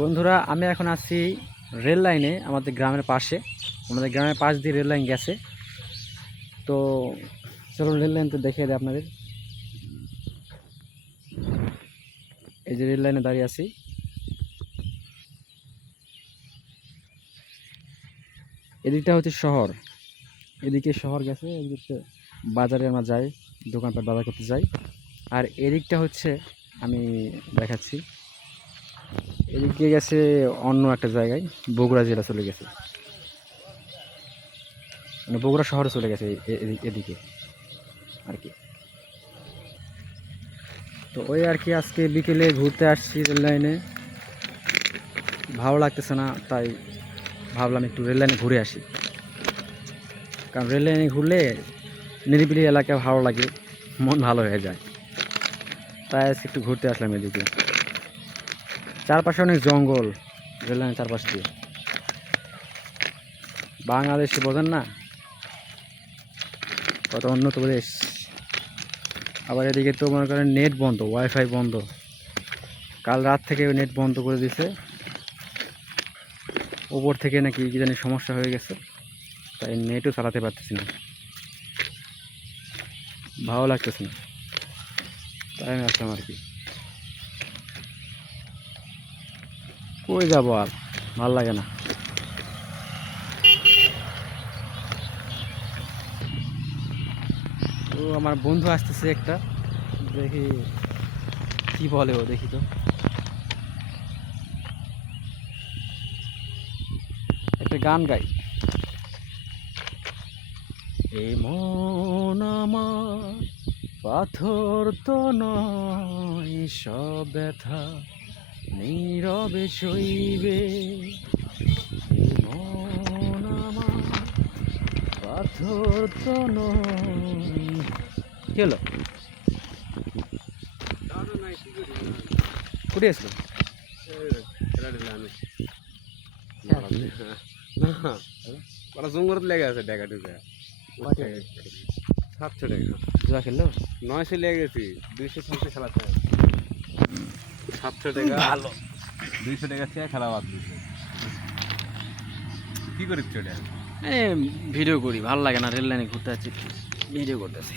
বন্ধুরা, আমি এখন আছি রেল লাইনে আমাদের গ্রামের পাশে। আমাদের গ্রামের পাশ দিয়ে রেল লাইন গেছে। তো চলুন রেল লাইন তো দেখিয়ে দেয় আপনাদের। এই যে রেল লাইনে দাঁড়িয়ে আছি। এদিকটা হচ্ছে শহর, এদিকে শহর গেছে, এদিকে বাজারে আমরা যাই, দোকানপাট বাজার করতে যাই। আর এদিকটা হচ্ছে আমি দেখাচ্ছি, এদিকে গেছে অন্য একটা জায়গায়, বগুড়া জেলা চলে গেছে, মানে বগুড়া শহরে চলে গেছে এদিকে আর কি। তো ওই আর কি, আজকে বিকেলে ঘুরতে আসছি রেল লাইনে, ভালো লাগতেছে না, তাই ভাবলাম একটু রেল লাইনে ঘুরে আসি। কারণ রেল লাইনে ঘুরলে নিরিবিলি এলাকা ভালো লাগে, মন ভালো হয়ে যায়। তাই আজকে একটু ঘুরতে আসলাম এদিকে। চারপাশে অনেক জঙ্গল, রেল লাইনের চারপাশ দিয়ে। বাংলাদেশে বোঝেন না কত উন্নত দেশ। আবার এদিকে তো মনে করেন নেট বন্ধ, ওয়াইফাই বন্ধ। কাল রাত থেকে নেট বন্ধ করে দিছে, ওপর থেকে নাকি কি জানি সমস্যা হয়ে গেছে, তাই নেটও চালাতে পারতেছি না, ভালো লাগতেছে না, তাই আমি আসলাম আর কি। কই যাবো আর, ভালো লাগে না। তো আমার বন্ধু আসতেছে একটা, দেখি কি বলে ও, দেখি তো। একটা গান গাই। এই মন আমার পাথর তো নয়, সব ব্যথা নীরবে সইবে। এই মন আমার পাথর তো নয়। কি হলো, কুড়ি আসলো? ওরা জঙ্গলত লেগে আছে টাকা টুকা 700 টাকা জুয়া খেললো? 900 লেগে গেছি 200 খেলাতে 700 টাকা ভালো। 200 টাকা চেয়ে খেলা বাদ দিয়েছে। কি করিস ওটা? ভিডিও করি, ভালো লাগে না, রেল লাইনে ঘুরতে যাচ্ছি, ভিডিও করতেছি।